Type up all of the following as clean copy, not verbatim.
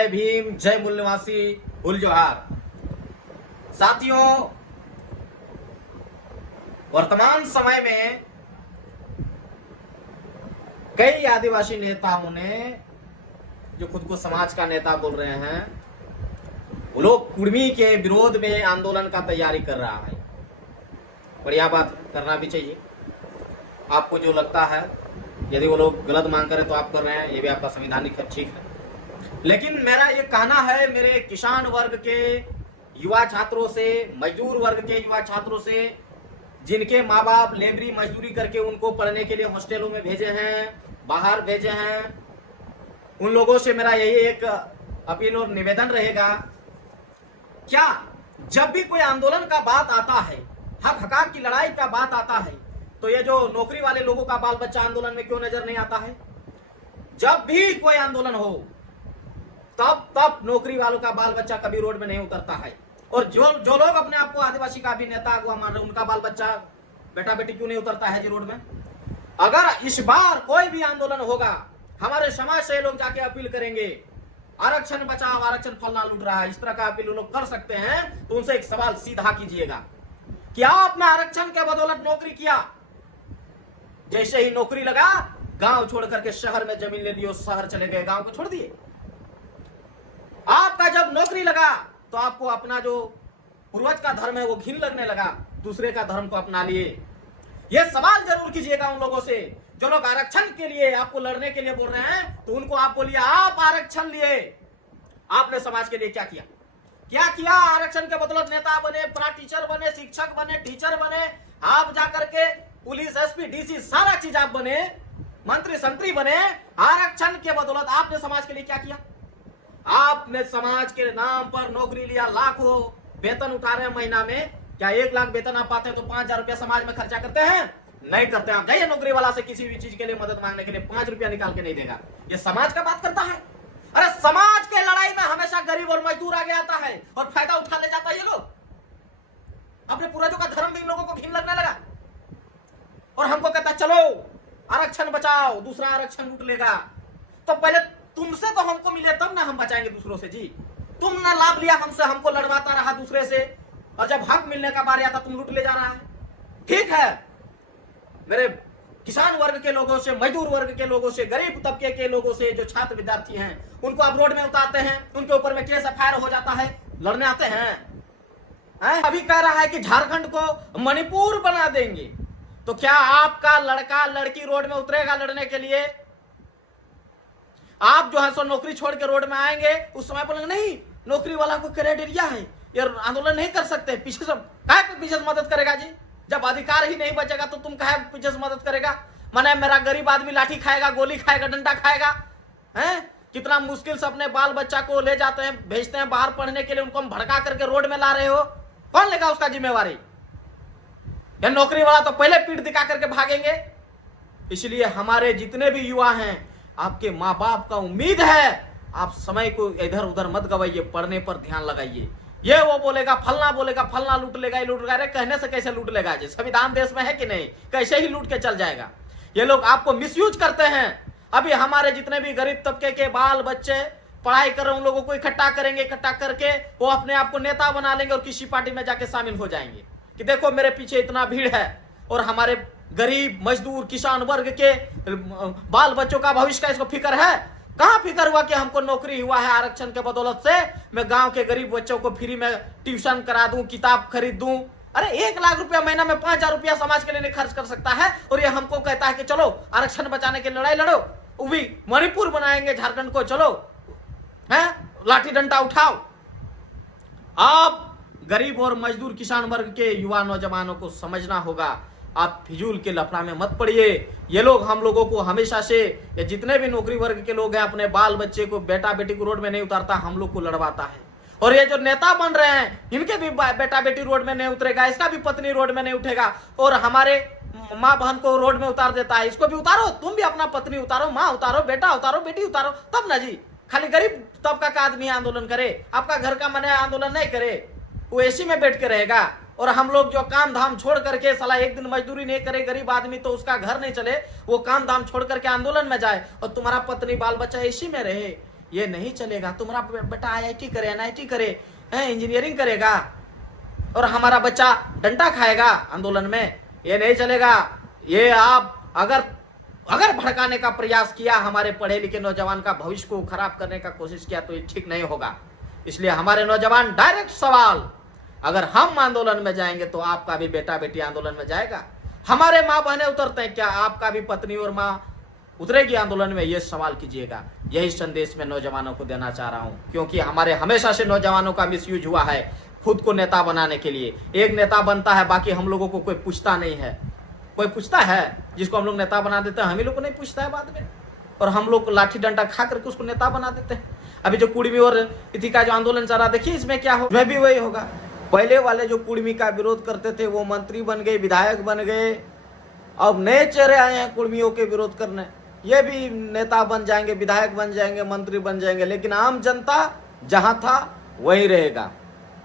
जय भीम, जय मूल निवासी, उल जोहार। साथियों, वर्तमान समय में कई आदिवासी नेताओं ने जो खुद को समाज का नेता बोल रहे हैं, वो लोग कुर्मी के विरोध में आंदोलन का तैयारी कर रहा है। बढ़िया बात, करना भी चाहिए। आपको जो लगता है, यदि वो लोग गलत मांग करें तो आप कर रहे हैं, ये भी आपका संवैधानिक है, ठीक है। लेकिन मेरा ये कहना है, मेरे किसान वर्ग के युवा छात्रों से, मजदूर वर्ग के युवा छात्रों से, जिनके माँ बाप लेबरी मजदूरी करके उनको पढ़ने के लिए हॉस्टलों में भेजे हैं, बाहर भेजे हैं, उन लोगों से मेरा यही एक अपील और निवेदन रहेगा, क्या जब भी कोई आंदोलन का बात आता है, हक हकाक की लड़ाई का बात आता है, तो ये जो नौकरी वाले लोगों का बाल बच्चा आंदोलन में क्यों नजर नहीं आता है? जब भी कोई आंदोलन हो तब नौकरी वालों का बाल बच्चा कभी रोड में नहीं उतरता है। और जो लोग अपने आप को आदिवासी का भी नेता अगुआ मान रहे, उनका बाल बच्चा बेटा बेटी क्यों नहीं उतरता है जी रोड में? अगर इस बार कोई भी आंदोलन होगा, हमारे समाज से लोग जाके अपील करेंगे, आरक्षण बचाओ, आरक्षण फलना लूट रहा है, इस तरह का अपील लोग कर सकते हैं, तो उनसे एक सवाल सीधा कीजिएगा, क्या आपने आरक्षण के बदौलत नौकरी किया? जैसे ही नौकरी लगा, गांव छोड़ करके शहर में जमीन ले लियो, शहर चले गए, गांव को छोड़ दिए। आपका जब नौकरी लगा तो आपको अपना जो पूर्वज का धर्म है वो घिन लगने लगा, दूसरे का धर्म को अपना लिए। ये सवाल जरूर कीजिएगा उन लोगों से जो लोग आरक्षण के लिए आपको लड़ने के लिए बोल रहे हैं, तो उनको आप बोलिए, आप आरक्षण लिए, आपने समाज के लिए क्या किया? क्या किया? आरक्षण के बदौलत नेता बने, टीचर बने, शिक्षक बने, टीचर बने, आप जाकर के पुलिस, एसपी, डीसी, सारा चीज आप बने, मंत्री संतरी बने। आरक्षण के बदौलत आपने समाज के लिए क्या किया? आपने समाज के नाम पर नौकरी लिया, लाखों वेतन उठा रहे हैं महीना में। क्या 1 लाख वेतन आप पाते हैं तो 5,000 रुपया समाज में खर्चा करते हैं? नहीं करते। आप जाइए नौकरी वाला से किसी भी चीज के लिए मदद मांगने के लिए, 5 रुपया निकाल के नहीं देगा। ये समाज का बात करता है? अरे समाज के लड़ाई में हमेशा गरीब और मजदूर आगे आता है और फायदा उठा ले जाता है। ये लोग अपने पूर्वजों का धर्म भी इन लोगों को घिन लगने लगा और हमको कहता चलो आरक्षण बचाओ, दूसरा आरक्षण लूट लेगा। तो पहले तुमसे तो हमको मिले तब ना हम बचाएंगे दूसरों से जी। तुमने लाभ लिया हमसे, हमको लड़वाता रहा दूसरे से, और जब हक मिलने का बारी आता तुम लूट ले जा रहा है। ठीक है, मेरे किसान वर्ग के लोगों से, मजदूर वर्ग के लोगों से, गरीब तबके के लोगों से, जो छात्र विद्यार्थी हैं, उनको आप रोड में उतारते हैं, उनके ऊपर में केस एफआईआर हो जाता है, लड़ने आते हैं। अभी कह रहा है कि झारखंड को मणिपुर बना देंगे, तो क्या आपका लड़का लड़की रोड में उतरेगा लड़ने के लिए? आप जो है सो नौकरी छोड़ के रोड में आएंगे, उस समय बोलेंगे नहीं, नौकरी वाला को क्राइटेरिया है, ये आंदोलन नहीं कर सकते, पीछे से काहे पे पीछे से मदद करेगा जी? जब अधिकार ही नहीं बचेगा तो तुम काहे पीछे से मदद करेगा? माने मेरा गरीब आदमी लाठी खाएगा, गोली खाएगा, डंडा खाएगा, हैं? कितना मुश्किल से अपने बाल बच्चा को ले जाते हैं, भेजते हैं बाहर पढ़ने के लिए, उनको हम भड़का करके रोड में ला रहे हो, कौन लेगा उसका जिम्मेवारी? या नौकरी वाला तो पहले पीठ दिखा करके भागेंगे। इसलिए हमारे जितने भी युवा हैं, आपके माँ बाप का उम्मीद है, आप समय को इधर उधर मत गवाइए, पढ़ने पर ध्यान लगाइए। ये वो बोलेगा, फलना लूट लेगा, ये लूट लेगा। अरे कहने से कैसे लूट लेगा जी? संविधान देश में है कि नहीं? कैसे ही लूट के चल जाएगा? ये लोग आपको मिसयूज करते हैं। अभी हमारे जितने भी गरीब तबके के बाल बच्चे पढ़ाई कर रहे, उन लोगों को इकट्ठा करेंगे, इकट्ठा करके वो अपने आप को नेता बना लेंगे और किसी पार्टी में जाके शामिल हो जाएंगे कि देखो मेरे पीछे इतना भीड़ है। और हमारे गरीब मजदूर किसान वर्ग के बाल बच्चों का भविष्य का इसको फिक्र है? कहां फिक्र हुआ कि हमको नौकरी हुआ है आरक्षण के बदौलत से, मैं गांव के गरीब बच्चों को फ्री में ट्यूशन करा दूं, किताब खरीद दूं। अरे 1 लाख रुपया महीना में 5,000 रुपया समाज के लिए नहीं खर्च कर सकता है, और ये हमको कहता है कि चलो आरक्षण बचाने की लड़ाई लड़ो, वो भी मणिपुर बनाएंगे झारखंड को, चलो है लाठी डंडा उठाओ। आप गरीब और मजदूर किसान वर्ग के युवा नौजवानों को समझना होगा, आप फिजूल के लफड़ा में मत पड़िए। ये लोग हम लोगों को हमेशा से, या जितने भी नौकरी वर्ग के लोग हैं, अपने बाल बच्चे को, बेटा बेटी को रोड में नहीं उतारता, हम लोग को लड़वाता है। और ये जो नेता बन रहे हैं, इनके भी बेटा बेटी रोड में नहीं उतरेगा, इसका भी पत्नी रोड में नहीं उठेगा, और हमारे माँ बहन को रोड में उतार देता है, इसको भी उतारो। तुम भी अपना पत्नी उतारो, माँ उतारो, बेटा उतारो, बेटी उतारो, तब ना जी। खाली गरीब तबका का आदमी आंदोलन करे, आपका घर का मने आंदोलन नहीं करे, वो एसी में बैठ के रहेगा। और हम लोग जो काम धाम छोड़ करके, साला एक दिन मजदूरी नहीं करे गरीब आदमी तो उसका घर नहीं चले, वो काम धाम छोड़ करके आंदोलन में जाए और तुम्हारा पत्नी बाल बच्चा एसी में रहे, ये नहीं चलेगा। तुम्हारा बेटा IIT करे, NIT करे, इंजीनियरिंग करेगा और हमारा बच्चा डंडा खाएगा आंदोलन में, ये नहीं चलेगा। ये आप अगर भड़काने का प्रयास किया, हमारे पढ़े लिखे नौजवान का भविष्य को खराब करने का कोशिश किया, तो ये ठीक नहीं होगा। इसलिए हमारे नौजवान, डायरेक्ट सवाल, अगर हम आंदोलन में जाएंगे तो आपका भी बेटा बेटी आंदोलन में जाएगा? हमारे माँ बहनें उतरते हैं, क्या आपका भी पत्नी और माँ उतरेगी आंदोलन में? ये सवाल कीजिएगा। यही संदेश मैं नौजवानों को देना चाह रहा हूं, क्योंकि हमारे हमेशा से नौजवानों का मिसयूज हुआ है खुद को नेता बनाने के लिए। एक नेता बनता है, बाकी हम लोगों को कोई पूछता नहीं है। कोई पूछता है जिसको हम लोग नेता बना देते हैं? हम ही लोग को नहीं पूछता है बाद में, और हम लोग लाठी डंडा खा करके उसको नेता बना देते हैं। अभी जो कुड़मी और इति का जो आंदोलन चल रहा, देखिए इसमें क्या हो, इसमें भी वही होगा। पहले वाले जो कुड़मी का विरोध करते थे वो मंत्री बन गए, विधायक बन गए। अब नए चेहरे आए हैं कुड़मियों के विरोध करने, ये भी नेता बन जाएंगे, विधायक बन जाएंगे, मंत्री बन जाएंगे। लेकिन आम जनता जहां था वही रहेगा,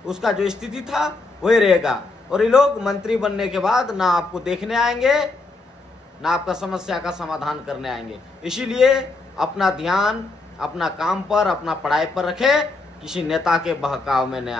उसका जो स्थिति था वही रहेगा। और ये लोग मंत्री बनने के बाद ना आपको देखने आएंगे, ना आपका समस्या का समाधान करने आएंगे। इसीलिए अपना ध्यान अपना काम पर, अपना पढ़ाई पर रखे, किसी नेता के बहकाव में न आए।